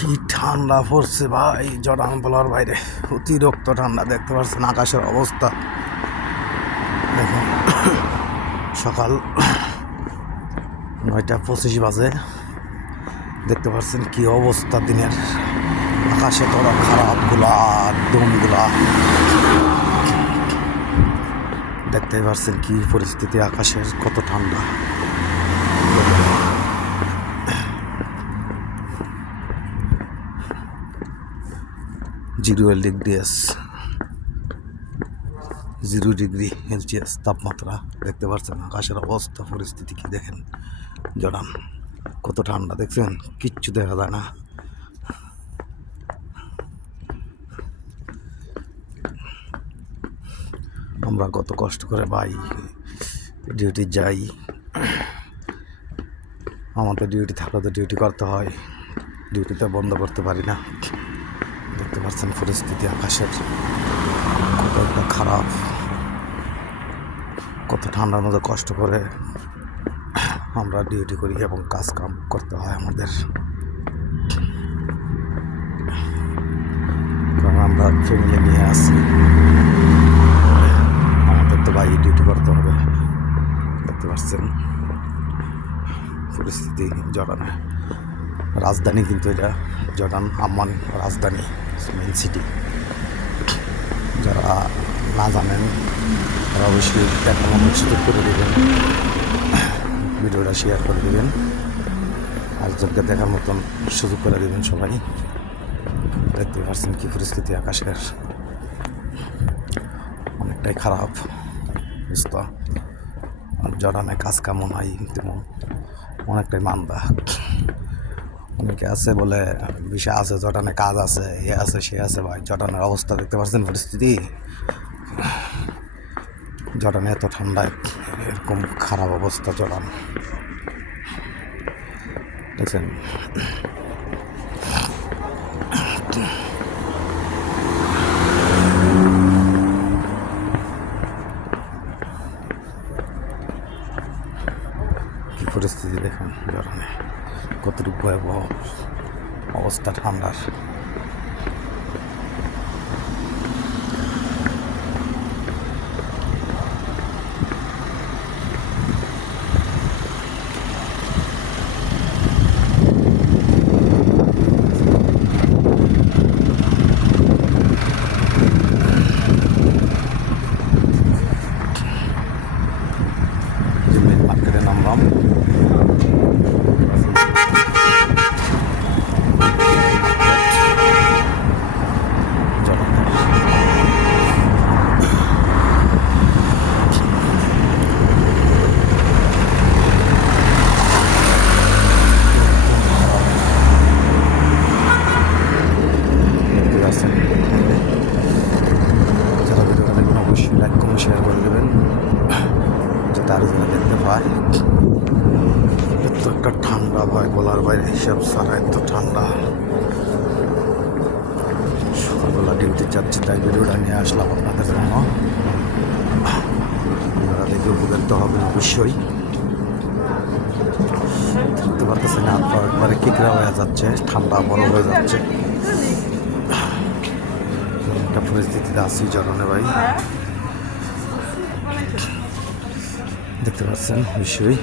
কি ঠান্ডা পড়ছে ভাই, জড়ান বলার বাইরে। অতিরিক্ত ঠান্ডা। দেখতে পাচ্ছেন আকাশের অবস্থা দেখুন। সকাল 9:25 বাজে। দেখতে পাচ্ছেন কি অবস্থা দিনের। আকাশে তোরা খারাপগুলা দমগুলা দেখতে পাচ্ছেন কি পরিস্থিতি আকাশের, কত ঠান্ডা। 0 ডিগ্রি সেলসিয়াস তাপমাত্রা। দেখতে পাচ্ছেন আকাশের অবস্থা পরিস্থিতি কি দেখেন। জড়ান কত ঠান্ডা দেখছেন, কিচ্ছু দেখা যায় না। আমরা কত কষ্ট করে ভাই ডিউটি যাই, আমাদের ডিউটি থাকলে তো ডিউটি করতে হয়, ডিউটিতে বন্ধ করতে পারি না। দেখতে পাচ্ছেন পরিস্থিতি আকাশের কত একটা খারাপ, কত ঠান্ডার মধ্যে কষ্ট করে আমরা ডিউটি করি এবং কাজ কাম করতে হয় আমাদের, কারণ আমরা ফ্যামিলি নিয়ে আসি, আমাদের তো ভাই ডিউটি করতে হবে। দেখতে পাচ্ছেন পরিস্থিতি জর্ডানে। রাজধানী কিন্তু এটা জর্ডান আম্মান রাজধানী, মেইন সিটি। যারা না জানেন তারা অবশ্যই দেখার মতো সুযোগ করে দেবেন, ভিডিওটা শেয়ার করে দেবেন, আরেকজনকে দেখার মতন সুযোগ করে দেবেন সবাই। দেখতে পাচ্ছেন কি পরিস্থিতি আকাশের, অনেকটাই খারাপ অবস্থা। আর জর্ডানে কাজ কামও নাই, তেমন অনেকটাই মান্দা। অনেকে আছে বলে বিষয় আছে, জর্ডানে কাজ আছে, এ আছে সে আছে। ভাই জর্ডানের অবস্থা দেখতে পাচ্ছেন পরিস্থিতি। জর্ডানে এত ঠান্ডায় এরকম খারাপ অবস্থা জর্ডান দেখছেন। কি পরিস্থিতি দেখুন জর্ডানে, কতটুকু ভয়াবহ অবস্থা ঠান্ডার। মার্কেটে নামলাম, যারা ভিডিওটা দেখবেন অবশ্যই লাইক কমেন্ট শেয়ার করে দেবেন, যাতে আরও যারা দেখতে পায়। এত একটা ঠান্ডা ভাই বলার বাইরে, হিসাব ছাড়া এত ঠান্ডা। সকালবেলা ডিউটি যাচ্ছি তাই ভিডিওটা নিয়ে আসলাম আপনাদের জন্য। আপনারা দেখে উপকৃত হবেন অবশ্যই। দেখতে পারতেছেন হাত পা একবারে কিকড়া হয়ে যাচ্ছে, ঠান্ডা বড় হয়ে যাচ্ছে। একটা পরিস্থিতিতে আছি জর্ডানে ভাই, দেখতে পাচ্ছেন অবশ্যই।